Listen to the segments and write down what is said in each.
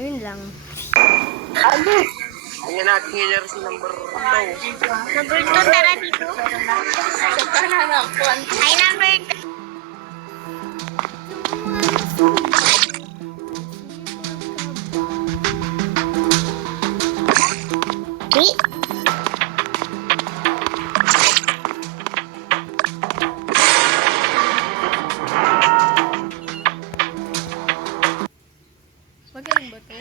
Ayun lang. Ano? Ayan na, killer si number 2. Number 2, tara dito. Ay, number 2. Wait. Magaling ba to?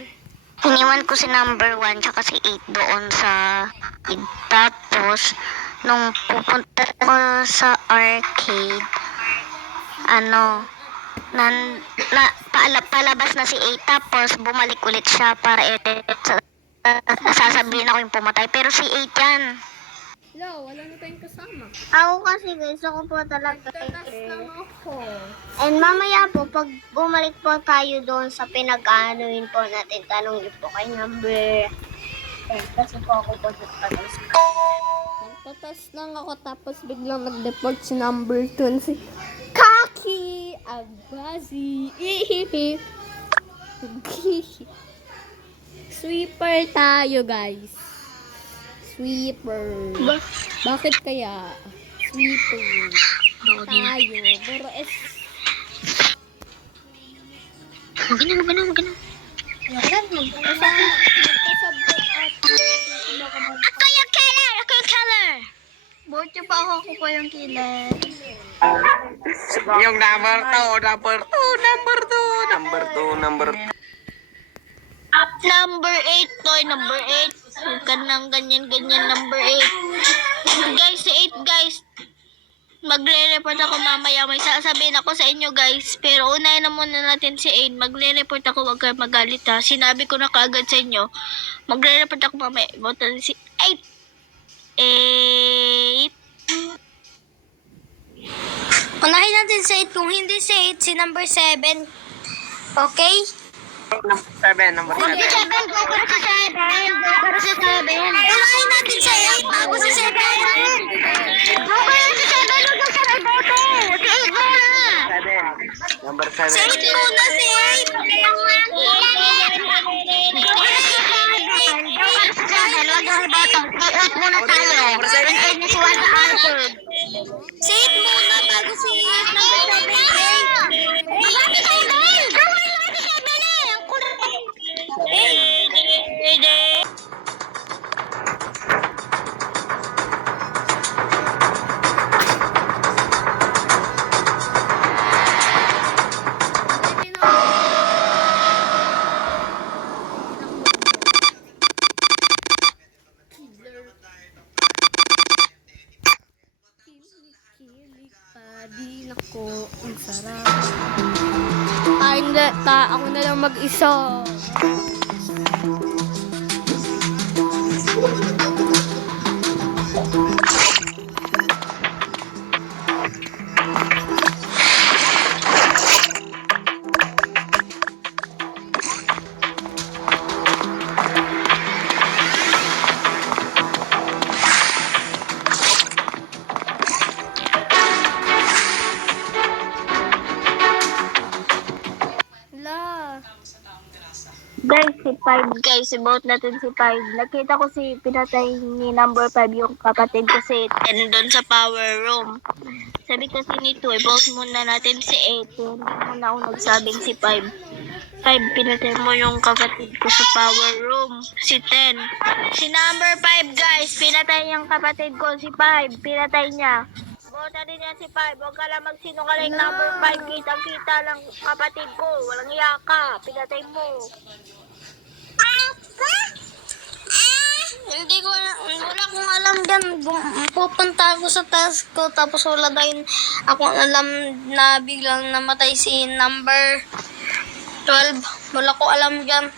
Iniwan ko si number 1 tsaka si 8 doon sa id. Tapos, nung pupunta ko sa arcade, ano, palabas na si 8 tapos bumalik ulit siya para sasabihin ako yung pumatay. Pero si 8 yan. Lo, wala na tayong kasama. Ako kasi guys, ako po talaga. Tatas lang ako. And mamaya po, pag bumalik po tayo doon sa pinag-aanuin po natin, tanong niyo po kay number 10. Kasi po ako po tatas. Nagtatas lang ako tapos biglang nag-deport si number 2 si Kaki Abazi. Sweeper tayo, guys. Sweeper. Bakit kaya? Sweeper. Tayo. Puro S. Magano. Magkasabot at Ako yung killer! Bocho pa ako pa yung killer. Yung number 2. Number 8 boy, number 8. Huwag ka nang ganyan, number 8. Guys, si 8 guys. Magre-report ako mamaya. May sasabihin ako sa inyo guys. Pero unahin na muna natin si 8. Magre-report ako, huwag kayo magalit ha. Sinabi ko na kaagad sa inyo. Magre-report ako mamaya. Botan si 8. 8. Unahin natin si 8. Kung hindi si 8, si number 7. Okay? Number 7. Number 7, go para sa 7. Go para sa 7. Unahin natin sa 8 bago sa 7. Go para sa 7. Huwag sa rebote. Si 8 muna. 7. Number 7. Si 8 muna, si 8. Go para sa 7. Huwag yung rebote. Si 8 muna tayo. Ang 8 ni si 1 sa Alfred. Si 8 muna bago si number 7. Bakit 7? Gawin mo si 7 eh. Ang kulit. Kilig pa din ako. Ang sarap. Ay, hindi. Ako na lang mag-isa. La. Guys, si 5 guys, about natin si 5. Nakita ko si pinatay ni number 5 yung kapatid ko si 10 doon sa power room. Sabi kasi nito, about muna natin si 8. Hindi muna ako nagsabing si 5. 5, pinatay mo yung kapatid ko sa power room. Si 10. Si number 5 guys, pinatay yung kapatid ko si 5. Pinatay niya. Bota din niya si 5. Huwag ka lang magsinungaling number 5. Kitang-kita lang kapatid ko. Walang iya ka. Pinatay mo. Hindi ko na, wala akong alam dyan. Pupunta ako sa task ko. Tapos wala din ako alam na biglang namatay si number 12. Wala ko alam dyan.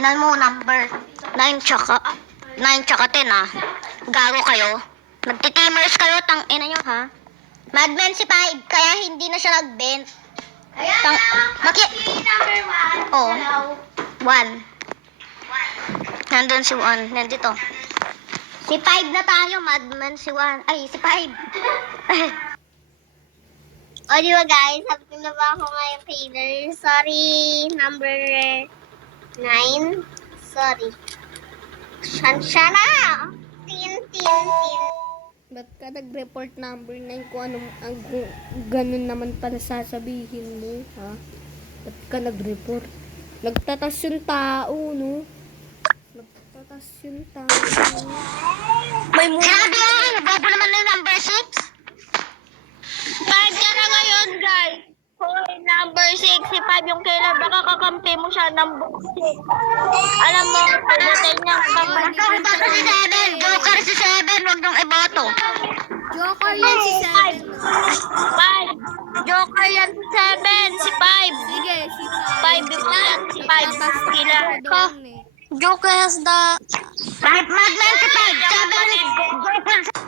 Inan mo number 9 tsaka 10 ah. Gago kayo. Nagtitimers kayo, ina nyo ha. Madman si 5, kaya hindi na siya nag-bent. Ayan number 1. Oh, 1. Nandun si 1, nandito. Si 5 na tayo, madman si 1. Ay, si 5. O, di ba guys? Sabi ko na ba ako ngayong killer? Sorry, number 9. Sorry. Shanshana! Tin, tin, tin. Ba't ka nag-report number 9 kung anong kung ganun naman pala sasabihin mo, ha? Ba't ka nag-report? Nagtatas yung tao, no? Nagtatas yung tao. May muna. Grabe yan! Nagbago naman na yung number 6. Guys, ka na ngayon, guys. Hoy, number 6, si 5 yung kailan. Baka kakampi mo siya, number 6. Alam mo, pagdating niya, Joker baka si 7. Joker si 7, huwag nung iboto. Joker yan si 7. 5. Joker yan si 7, si 5. Sige, si 5 yung yan, si 5. Tatas Killer ko. doon, eh. Joker has the... Magman si 5, 7 is Joker.